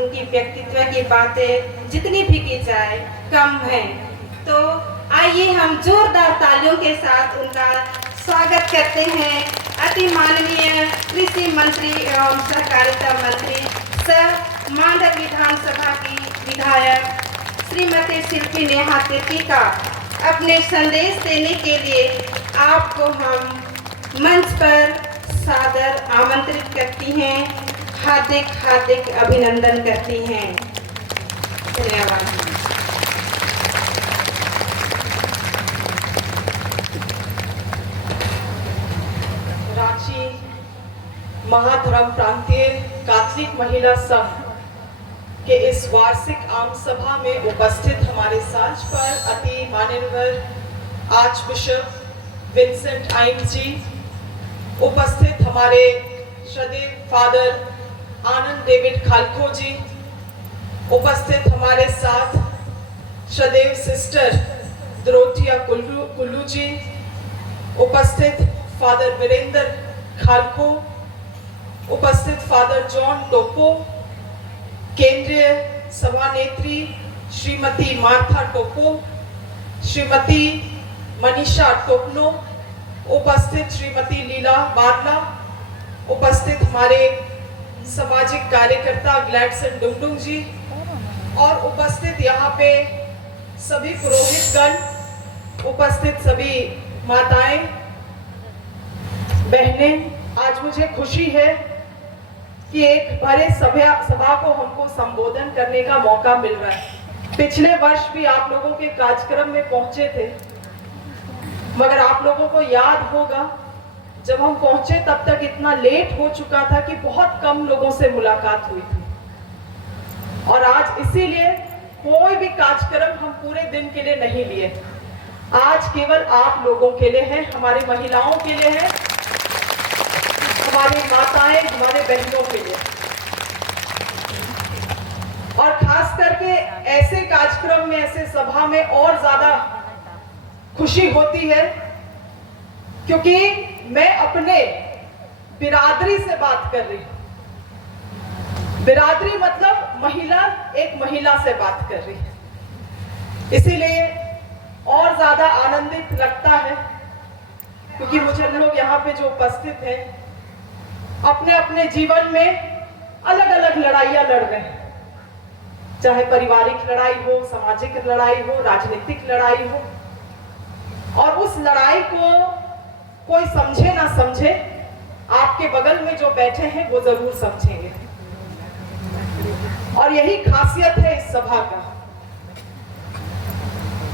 उनकी व्यक्तित्व की बातें जितनी भी की जाए कम है। तो आइए हम जोरदार तालियों के साथ उनका स्वागत करते हैं अति माननीय कृषि मंत्री एवं सहकारिता मंत्री सह मांडर विधानसभा की विधायक श्रीमती शिल्पी नेहा तिर्की का अपने संदेश देने के लिए आपको हम मंच पर सादर आमंत्रित करती हैं, हार्दिक अभिनंदन करती हैं। धन्यवाद। रांची महाधर्म प्रांतीय कैथोलिक महिला संघ के इस वार्षिक आम सभा में उपस्थित हमारे साथ पर अति माननीय आर्च बिशप विंसेंट आइम जी, उपस्थित हमारे श्रद्धेय फादर आनंद डेविड खालखो जी, उपस्थित हमारे साथ श्रद्धेय सिस्टर द्रोथिया कुल्लू जी, उपस्थित फादर वीरेंद्र खालखो, उपस्थित फादर जॉन टोपो, केंद्रीय सभानेत्री श्रीमती मार्था टोपो, श्रीमती मनीषा टोपनो, उपस्थित श्रीमती लीला बारला, उपस्थित हमारे सामाजिक कार्यकर्ता ग्लैडसन डुंगडुंग जी और उपस्थित यहाँ पे सभी पुरोहितगण, उपस्थित सभी माताएं बहनें। आज मुझे खुशी है कि एक भरे सभा को हमको संबोधन करने का मौका मिल रहा है। पिछले वर्ष भी आप लोगों के कार्यक्रम में पहुंचे थे, मगर आप लोगों को याद होगा जब हम पहुंचे तब तक इतना लेट हो चुका था कि बहुत कम लोगों से मुलाकात हुई थी। और आज इसीलिए कोई भी कार्यक्रम हम पूरे दिन के लिए नहीं लिए, आज केवल आप लोगों के लिए है, हमारी महिलाओं के लिए है, हमारी माताएं, हमारे बहनों के लिए। और खास करके ऐसे कार्यक्रम में, ऐसे सभा में और ज्यादा खुशी होती है क्योंकि मैं अपने बिरादरी से बात कर रही हूं। बिरादरी मतलब महिला, एक महिला से बात कर रही है, इसीलिए और ज्यादा आनंदित लगता है क्योंकि मुझे लोग यहाँ पे जो उपस्थित हैं अपने अपने जीवन में अलग अलग लड़ाइयां लड़ रहे हैं, चाहे पारिवारिक लड़ाई हो, सामाजिक लड़ाई हो, राजनीतिक लड़ाई हो। और उस लड़ाई को कोई समझे ना समझे, आपके बगल में जो बैठे हैं वो जरूर समझेंगे। और यही खासियत है इस सभा का।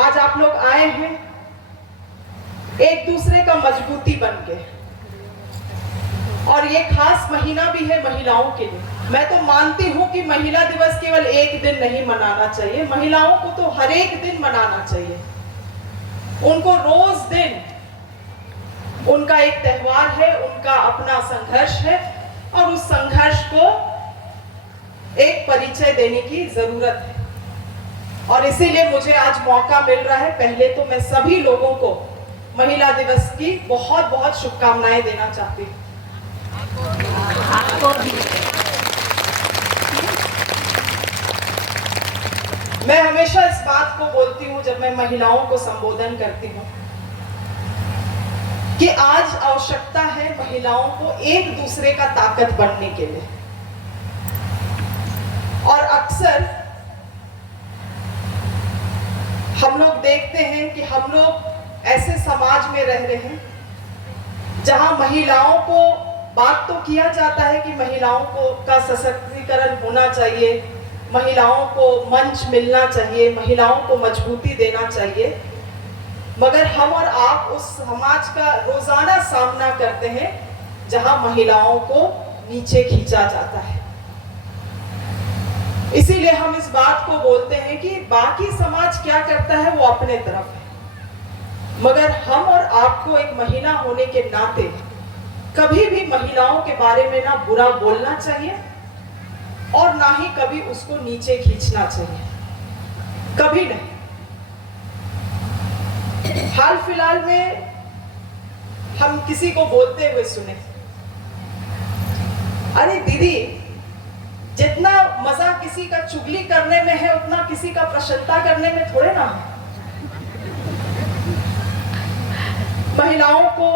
आज आप लोग आए हैं एक दूसरे का मजबूती बन के, और ये खास महीना भी है महिलाओं के लिए। मैं तो मानती हूं कि महिला दिवस केवल एक दिन नहीं मनाना चाहिए, महिलाओं को तो हर एक दिन मनाना चाहिए। उनको रोज दिन उनका एक त्योहार है, उनका अपना संघर्ष है, और उस संघर्ष को एक परिचय देने की जरूरत है। और इसीलिए मुझे आज मौका मिल रहा है। पहले तो मैं सभी लोगों को महिला दिवस की बहुत बहुत शुभकामनाएं देना चाहती हूँ। मैं हमेशा इस बात को बोलती हूँ जब मैं महिलाओं को संबोधन करती हूँ कि आज आवश्यकता है महिलाओं को एक दूसरे का ताकत बनने के लिए। और अक्सर हम लोग देखते हैं कि हम लोग ऐसे समाज में रह रहे हैं जहां महिलाओं को बात तो किया जाता है कि महिलाओं को का सशक्तिकरण होना चाहिए, महिलाओं को मंच मिलना चाहिए, महिलाओं को मजबूती देना चाहिए, मगर हम और आप उस समाज का रोजाना सामना करते हैं जहां महिलाओं को नीचे खींचा जाता है। इसीलिए हम इस बात को बोलते हैं कि बाकी समाज क्या करता है वो अपने तरफ है, मगर हम और आपको एक महिला होने के नाते कभी भी महिलाओं के बारे में ना बुरा बोलना चाहिए और ना ही कभी उसको नीचे खींचना चाहिए, कभी नहीं। हाल फिलहाल में हम किसी को बोलते हुए सुने, अरे दीदी, जितना मजा किसी का चुगली करने में है, उतना किसी का प्रशंसा करने में थोड़े ना है। महिलाओं को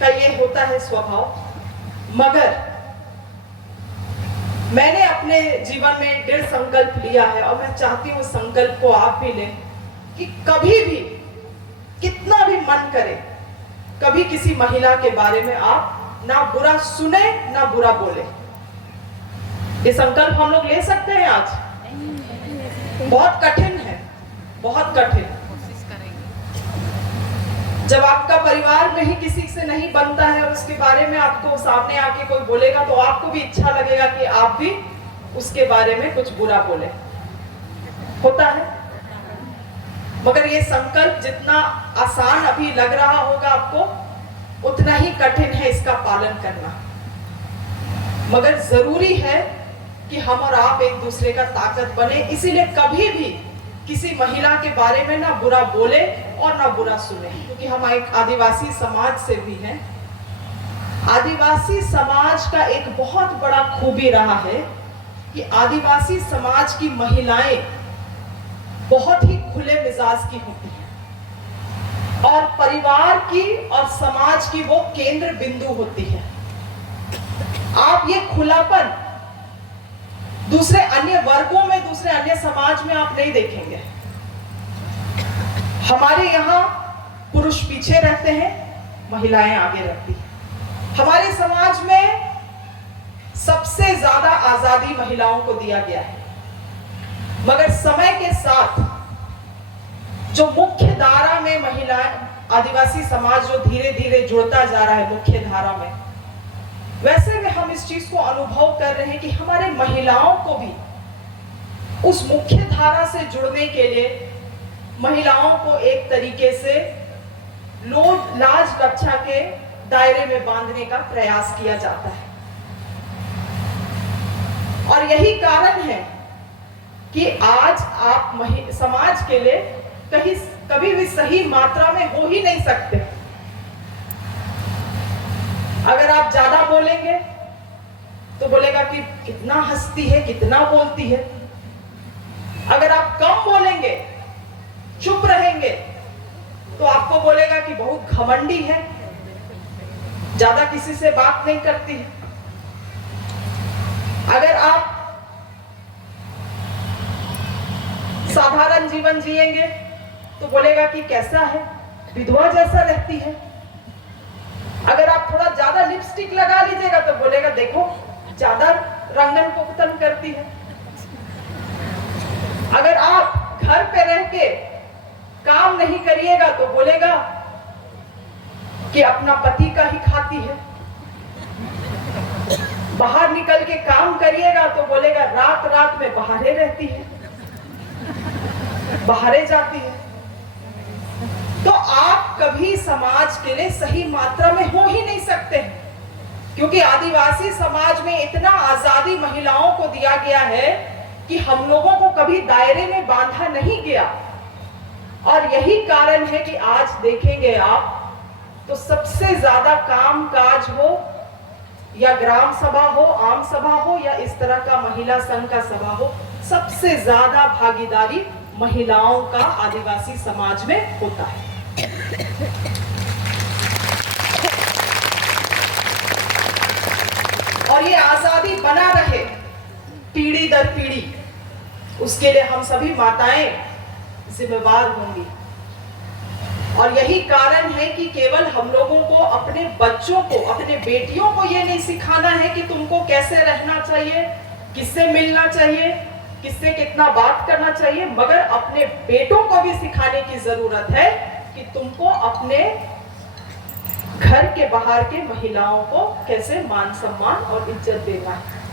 का ये होता है स्वभाव, मगर मैंने अपने जीवन में दृढ़ संकल्प लिया है और मैं चाहती हूँ संकल्प को आप भी लें कि कभी भी, कितना भी मन करे, कभी किसी महिला के बारे में आप ना बुरा सुने ना बुरा बोले। ये संकल्प हम लोग ले सकते हैं आज? बहुत कठिन है, बहुत कठिन। जब आपका परिवार में ही किसी से नहीं बनता है और उसके बारे में आपको सामने आके कोई बोलेगा तो आपको भी इच्छा लगेगा कि आप भी उसके बारे में कुछ बुरा बोले, होता है। मगर ये संकल्प जितना आसान अभी लग रहा होगा आपको, उतना ही कठिन है इसका पालन करना। मगर जरूरी है कि हम और आप एक दूसरे का ताकत बने। इसीलिए कभी भी किसी महिला के बारे में ना बुरा बोले और ना बुरा सुने, क्योंकि हम एक आदिवासी समाज से भी हैं। आदिवासी समाज का एक बहुत बड़ा खूबी रहा है कि आदिवासी समाज की महिलाएं बहुत ही खुले मिजाज की होती हैं और परिवार की और समाज की वो केंद्र बिंदु होती है। आप ये खुलापन दूसरे अन्य वर्गों में, दूसरे अन्य समाज में आप नहीं देखेंगे। हमारे यहाँ पुरुष पीछे रहते हैं, महिलाएं आगे रहती हैं। हमारे समाज में सबसे ज्यादा आजादी महिलाओं को दिया गया है, मगर समय के साथ जो मुख्य धारा में महिलाएं, आदिवासी समाज जो धीरे धीरे जुड़ता जा रहा है मुख्य धारा में, वैसे में हम इस चीज को अनुभव कर रहे हैं कि हमारे महिलाओं को भी उस मुख्य धारा से जुड़ने के लिए महिलाओं को एक तरीके से लोग लाज रक्षा के दायरे में बांधने का प्रयास किया जाता है। और यही कारण है कि आज आप समाज के लिए कभी भी सही मात्रा में हो ही नहीं सकते। अगर आप ज्यादा बोलेंगे तो बोलेगा कि कितना हंसती है, कितना बोलती है। अगर आप कम बोलेंगे, चुप रहेंगे, तो आपको बोलेगा कि बहुत घमंडी है, ज्यादा किसी से बात नहीं करती है। अगर आप साधारण जीवन जिएंगे तो बोलेगा कि कैसा है, विधवा जैसा रहती है। अगर आप थोड़ा ज्यादा लिपस्टिक लगा लीजिएगा तो बोलेगा देखो ज्यादा रंगन पुख्तन करती है। अगर आप घर पे रह के काम नहीं करिएगा तो बोलेगा कि अपना पति का ही खाती है। बाहर निकल के काम करिएगा तो बोलेगा रात रात में बाहरे रहती है, बाहरे जाती है। तो आप कभी समाज के लिए सही मात्रा में हो ही नहीं सकते, क्योंकि आदिवासी समाज में इतना आजादी महिलाओं को दिया गया है कि हम लोगों को कभी दायरे में बांधा नहीं गया। और यही कारण है कि आज देखेंगे आप तो सबसे ज्यादा काम काज हो या ग्राम सभा हो, आम सभा हो या इस तरह का महिला संघ का सभा हो, सबसे ज्यादा भागीदारी महिलाओं का आदिवासी समाज में होता है। और ये आजादी बना रहे पीढ़ी दर पीढ़ी, उसके लिए हम सभी माताएं जिम्मेवार होंगी। और यही कारण है कि केवल हम लोगों को अपने बच्चों को, अपने बेटियों को ये नहीं सिखाना है कि तुमको कैसे रहना चाहिए, किससे मिलना चाहिए, किससे कितना बात करना चाहिए, मगर अपने बेटों को भी सिखाने की जरूरत है कि तुमको अपने घर के बाहर के महिलाओं को कैसे मान सम्मान और इज्जत देना है।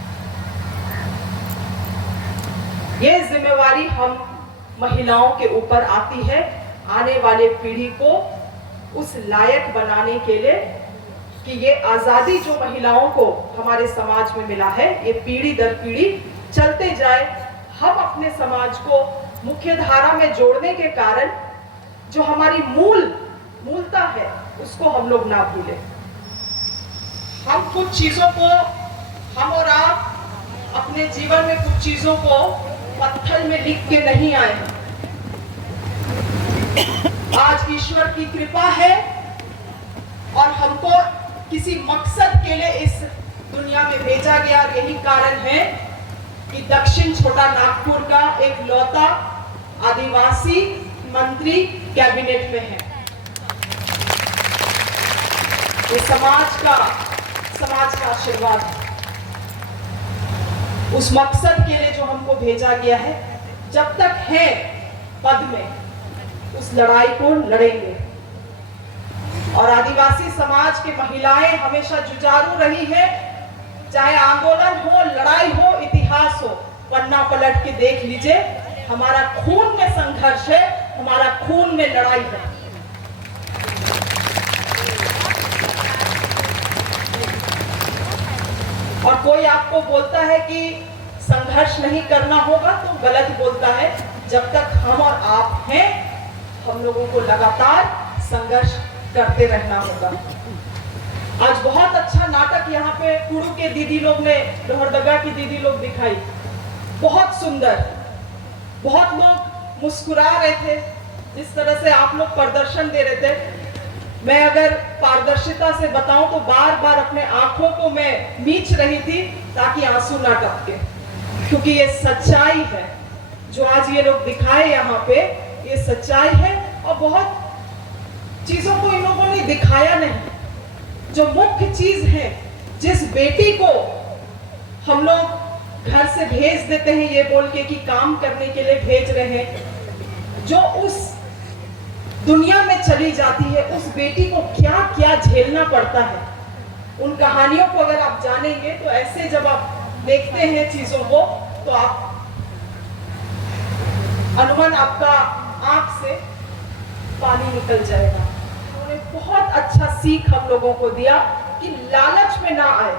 ये जिम्मेवारी हम महिलाओं के ऊपर आती है, आने वाले पीढ़ी को उस लायक बनाने के लिए कि ये आजादी जो महिलाओं को हमारे समाज में मिला है, ये पीढ़ी दर पीढ़ी चलते जाए। हम अपने समाज को मुख्य धारा में जोड़ने के कारण जो हमारी मूलता है उसको हम लोग ना भूलें। हम कुछ चीजों को, हम और आप अपने जीवन में कुछ चीजों को पत्थर में लिख के नहीं आए हैं। आज ईश्वर की कृपा है और हमको किसी मकसद के लिए इस दुनिया में भेजा गया, और यही कारण है कि दक्षिण छोटा नागपुर का एक लौता आदिवासी मंत्री कैबिनेट में है। ये समाज का आशीर्वाद है। उस मकसद के लिए जो हमको भेजा गया है, जब तक है पद में उस लड़ाई को लड़ेंगे। और आदिवासी समाज की महिलाएं हमेशा जुझारू रही है, चाहे आंदोलन हो, लड़ाई हो, इतिहास हो, पन्ना पलट के देख लीजिए, हमारा खून में संघर्ष है, हमारा खून में लड़ाई है। और कोई आपको बोलता है कि संघर्ष नहीं करना होगा तो गलत बोलता है। जब तक हम और आप हैं, हम लोगों को लगातार संघर्ष करते रहना होगा। आज बहुत अच्छा नाटक यहाँ पे कुड़ू के दीदी लोग ने, लोहरदगा की दीदी लोग दिखाई, बहुत सुंदर। बहुत लोग मुस्कुरा रहे थे जिस तरह से आप लोग प्रदर्शन दे रहे थे। मैं अगर पारदर्शिता से बताऊं तो बार बार अपने आंखों को मैं मीच रही थी ताकि आंसू ना टपके, क्योंकि ये सच्चाई है जो आज ये लोग दिखाए यहाँ पे, ये सच्चाई है। और बहुत चीजों को इन लोगों ने दिखाया नहीं। जो मुख्य चीज है, जिस बेटी को हम लोग घर से भेज देते हैं ये बोल के कि काम करने के लिए भेज रहे हैं, जो उस दुनिया में चली जाती है, उस बेटी को क्या क्या झेलना पड़ता है, उन कहानियों को अगर आप जानेंगे तो ऐसे जब आप देखते हैं चीजों को तो आप अनुमान आपका आंख से पानी निकल जाएगा। उन्होंने बहुत अच्छा सीख हम लोगों को दिया कि लालच में ना आए।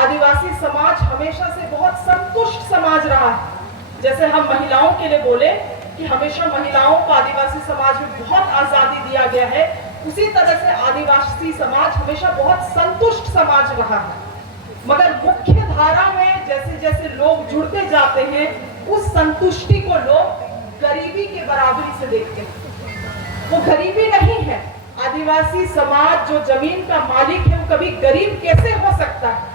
आदिवासी समाज हमेशा से बहुत संतुष्ट समाज रहा है। जैसे हम महिलाओं के लिए बोले कि हमेशा महिलाओं को आदिवासी समाज में बहुत आजादी दिया गया है, उसी तरह से आदिवासी समाज हमेशा बहुत संतुष्ट समाज रहा है। मगर मुख्य धारा में जैसे जैसे लोग जुड़ते जाते हैं, उस संतुष्टि को लोग गरीबी के बराबरी से देखते हैं। वो गरीबी नहीं है। आदिवासी समाज जो जमीन का मालिक है, वो कभी गरीब कैसे हो सकता है?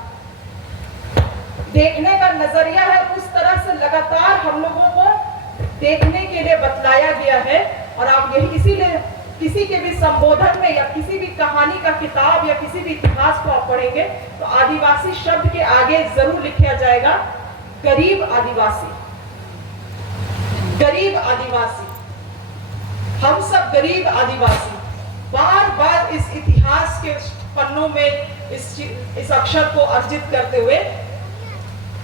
देखने का नजरिया है, उस तरह से लगातार हम लोगों को देखने के लिए बतलाया गया है। और आप यही इसीलिए किसी के भी संबोधन में या किसी भी कहानी का किताब या किसी भी इतिहास को आप पढ़ेंगे तो आदिवासी शब्द के आगे जरूर लिखा जाएगा गरीब आदिवासी। गरीब आदिवासी, हम सब गरीब आदिवासी। बार बार इस इतिहास के पन्नों में इस अक्षर को अर्जित करते हुए,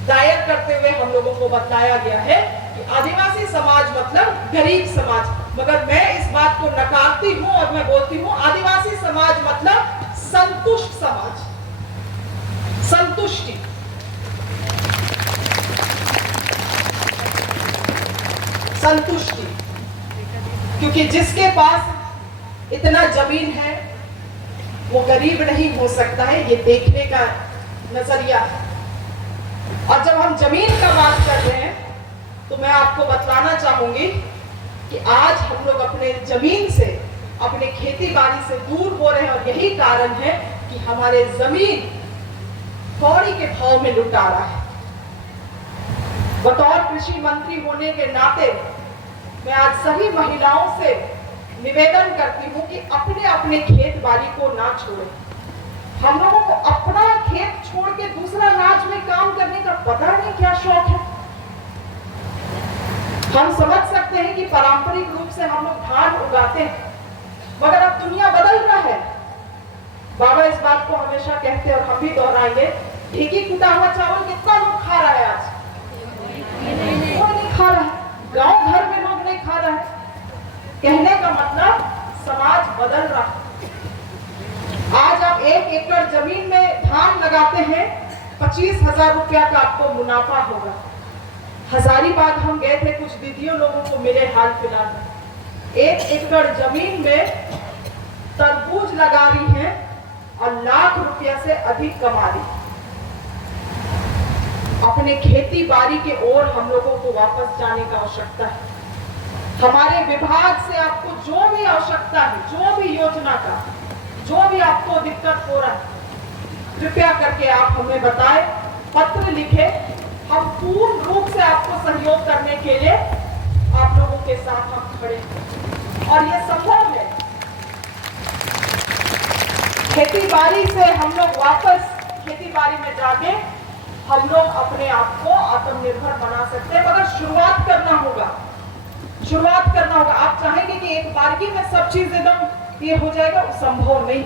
दायर करते हुए हम लोगों को बताया गया है कि आदिवासी समाज मतलब गरीब समाज। मगर मैं इस बात को नकारती हूं और मैं बोलती हूं आदिवासी समाज मतलब संतुष्ट समाज, संतुष्टि। संतुष्टि, क्योंकि जिसके पास इतना जमीन है वो गरीब नहीं हो सकता है, ये देखने का नजरिया है। और जब हम जमीन का बात कर रहे हैं तो मैं आपको बतलाना चाहूंगी कि आज हम लोग अपने जमीन से, अपने खेती बाड़ी से दूर हो रहे हैं। और यही कारण है कि हमारे जमीन कौड़ी के भाव में लुटा रहा है। बतौर कृषि मंत्री होने के नाते मैं आज सभी महिलाओं से निवेदन करती हूँ कि अपने अपने खेत बाड़ी को ना छोड़ें। हम लोगों को अपना खेत छोड़ के दूसरा अनाज में काम करने का पता नहीं क्या शौक है। हम समझ सकते हैं कि पारंपरिक रूप से हम लोग धान उगाते हैं, मगर अब दुनिया बदल रहा है। बाबा इस बात को हमेशा कहते हैं और हम भी दोहराएंगे, ढीकी कुटा हुआ चावल कितना लोग खा रहा है आज? कोई नहीं खा रहा है, गांव घर में लोग नहीं खा रहा है। कहने का मतलब समाज बदल रहा है। आज आप 1 एकड़ जमीन में धान लगाते हैं, 25,000 रुपया का आपको मुनाफा होगा। हजारीबाग हम गए थे, कुछ दीदियों लोगों को मिले हाल फिलहाल में। 1 एकड़ जमीन में तरबूज लगा रही हैं और लाख रुपया से अधिक कमा रही। अपने खेती बाड़ी के ओर हम लोगों को वापस जाने का आवश्यकता है। हमारे विभाग से आपको जो भी आवश्यकता है, जो भी योजना का, जो भी आपको दिक्कत हो रहा है, कृपया करके आप हमें बताएं, पत्र लिखे। हम पूर्ण रूप से आपको सहयोग करने के लिए आप लोगों के साथ हम खड़े हैं और ये संभव है। खेती बाड़ी से हम लोग वापस खेती बाड़ी में जाके हम लोग अपने आप को आत्मनिर्भर बना सकते हैं, मगर शुरुआत करना होगा। शुरुआत करना होगा। आप चाहेंगे कि एक बारगी में सब चीज एकदम ये हो जाएगा, संभव नहीं,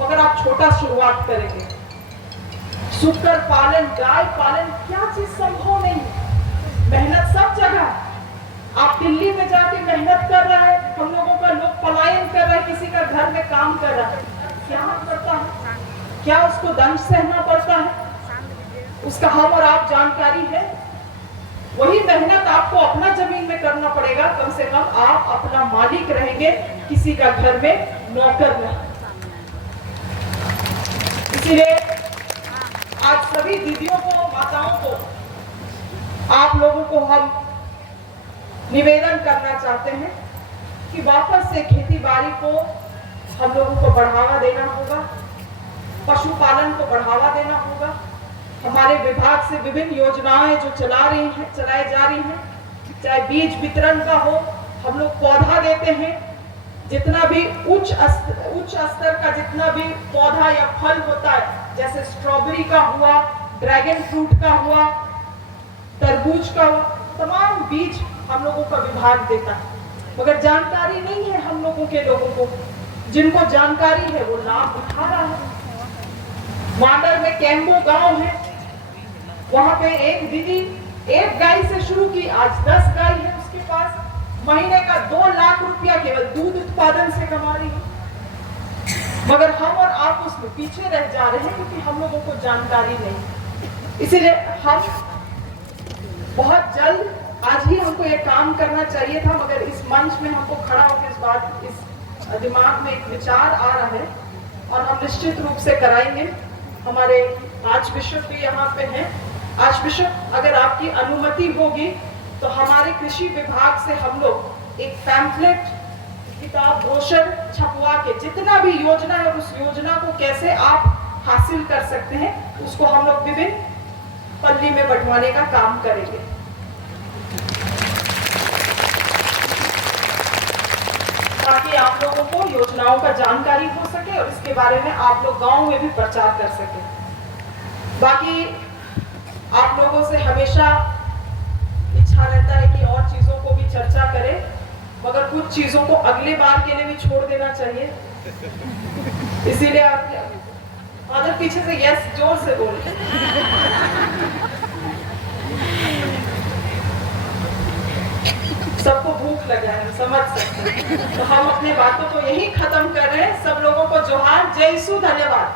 मगर आप छोटा शुरुआत करेंगे। सुकर पालन, गाय पालन, क्या चीज संभव नहीं। मेहनत सब जगह। आप दिल्ली में जाके मेहनत कर रहा है, हम लोगों का लोग पलायन कर रहा है, किसी का घर में काम कर रहा है, क्या करता है, क्या उसको दंड सहना पड़ता है, उसका हम और आप जानकारी है। वही मेहनत आपको अपना जमीन में करना पड़ेगा। कम से कम आप अपना मालिक रहेंगे, किसी का घर में नौकर नहीं। इसीलिए आज सभी दीदियों को, माताओं को, आप लोगों को हम निवेदन करना चाहते हैं कि वापस से खेती बाड़ी को हम लोगों को बढ़ावा देना होगा, पशुपालन को बढ़ावा देना होगा। हमारे विभाग से विभिन्न योजनाएं जो चलाई जा रही हैं, चाहे बीज वितरण का हो, हम लोग पौधा देते हैं, जितना भी उच्च स्तर का जितना भी पौधा या फल होता है, जैसे स्ट्रॉबेरी का हुआ, ड्रैगन फ्रूट का हुआ, तरबूज का हुआ, तमाम बीज हम लोगों का विभाग देता है, मगर जानकारी नहीं है हम लोगों को। जिनको जानकारी है वो लाभ उठा रहा है। मांडर में कैम्बो गांव है, वहां पे एक दीदी एक गाय से शुरू की, आज 10 गाय है उसके पास, महीने का 2 लाख रुपया केवल दूध उत्पादन से कमा रही है। मगर हम और आप उसमें पीछे रह जा रहे हैं क्योंकि हम लोगों को जानकारी नहीं। इसीलिए हम बहुत जल्द, आज ही हमको ये काम करना चाहिए था, मगर इस मंच में हमको खड़ा होकर इस बात, इस दिमाग में एक विचार आ रहा है और हम निश्चित रूप से कराएंगे। हमारे आर्च बिशप भी यहाँ पे हैं। आर्च बिशप, अगर आपकी अनुमति होगी तो हमारे कृषि विभाग से हम लोग एक पैम्फलेट, किताब, ब्रोशर छपवा के जितना भी योजना है और उस योजना को कैसे आप हासिल कर सकते हैं, उसको हम लोग विभिन्न पल्ली में बंटवाने का काम करेंगे। ताकि आप लोगों को योजनाओं का जानकारी हो सके और इसके बारे में आप लोग गांव में भी प्रचार कर सके। बाकी आप लोगों से हमेशा इच्छा रहता है कि और चीजों को भी चर्चा करें, मगर कुछ चीजों को अगले बार के लिए भी छोड़ देना चाहिए। इसीलिए आप फादर पीछे से यस जोर से बोले। सबको भूख लगा है, समझ सकते हैं। तो हम अपने बातों को यही खत्म कर रहे हैं। सब लोगों को जोहार, जय यीशु, धन्यवाद।